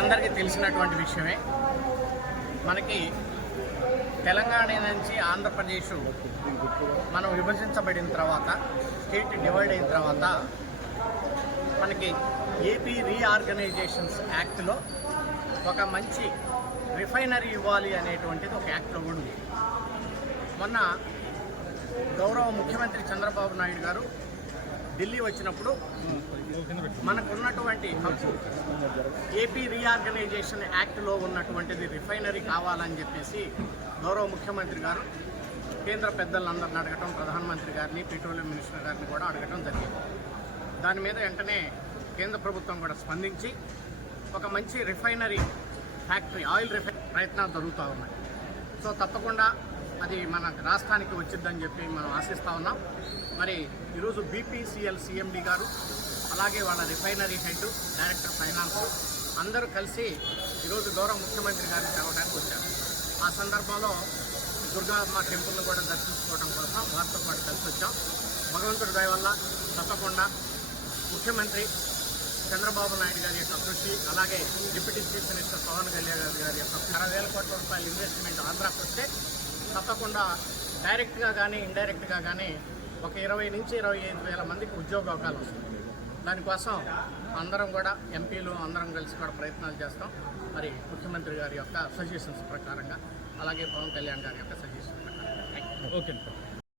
అందరికీ తెలిసినటువంటి విషయమే. మనకి తెలంగాణ నుంచి ఆంధ్రప్రదేశ్ మనం విభజించబడిన తర్వాత, స్టేట్ డివైడ్ అయిన తర్వాత మనకి ఏపీ రీఆర్గనైజేషన్స్ యాక్ట్లో ఒక మంచి రిఫైనరీ ఇవ్వాలి అనేటువంటిది ఒక యాక్ట్లో కూడా ఉంది. మొన్న గౌరవ ముఖ్యమంత్రి చంద్రబాబు నాయుడు గారు ఢిల్లీ వచ్చినప్పుడు మనకున్నటువంటి హక్కు ఏపీ రీఆర్గనైజేషన్ యాక్ట్లో ఉన్నటువంటిది రిఫైనరీ కావాలని చెప్పేసి గౌరవ ముఖ్యమంత్రి గారు కేంద్ర పెద్దలందరిని అడగటం, ప్రధానమంత్రి గారిని, పెట్రోలియం మినిస్టర్ గారిని కూడా అడగటం జరిగింది. దాని మీద వెంటనే కేంద్ర ప్రభుత్వం కూడా స్పందించి ఒక మంచి రిఫైనరీ ఫ్యాక్టరీ, ఆయిల్ రిఫైనరీ ప్రయత్నాలు జరుగుతూ ఉన్నాయి. సో తప్పకుండా అది మన రాష్ట్రానికి వచ్చిందని చెప్పి మనం ఆశిస్తూ ఉన్నాం. మరి ఈరోజు బీపీసీఎల్ సిఎండి గారు, అలాగే వాళ్ళ రిఫైనరీ హెడ్, డైరెక్టర్ ఫైనాన్స్ అందరూ కలిసి ఈరోజు గౌరవ ముఖ్యమంత్రి గారిని కలవడానికి వచ్చారు. ఆ సందర్భంలో దుర్గామ్మ టెంపుల్ను కూడా దర్శించుకోవడం కోసం వారితో పాటు కలిసి వచ్చాం. భగవంతుడి దయ వల్ల తప్పకుండా ముఖ్యమంత్రి చంద్రబాబు నాయుడు గారి యొక్క కృషి, అలాగే deputy chief minister Pawan Kalyan గారి యొక్క 60,000 కోట్ల రూపాయల ఇన్వెస్ట్మెంట్ ఆంధ్రాకి వస్తే తప్పకుండా డైరెక్ట్గా కానీ ఇండైరెక్ట్గా కానీ ఒక 20 నుంచి 25,000 మందికి ఉద్యోగ అవకాశాలు వస్తుంది. దానికోసం అందరం కూడా ఎంపీలు అందరం కలిసి కూడా ప్రయత్నాలు చేస్తాం. మరి ముఖ్యమంత్రి గారి యొక్క సజెషన్స్ ప్రకారంగా, అలాగే పవన్ కళ్యాణ్ గారి యొక్క సజెషన్స్ ప్రకారంగా. ఓకే.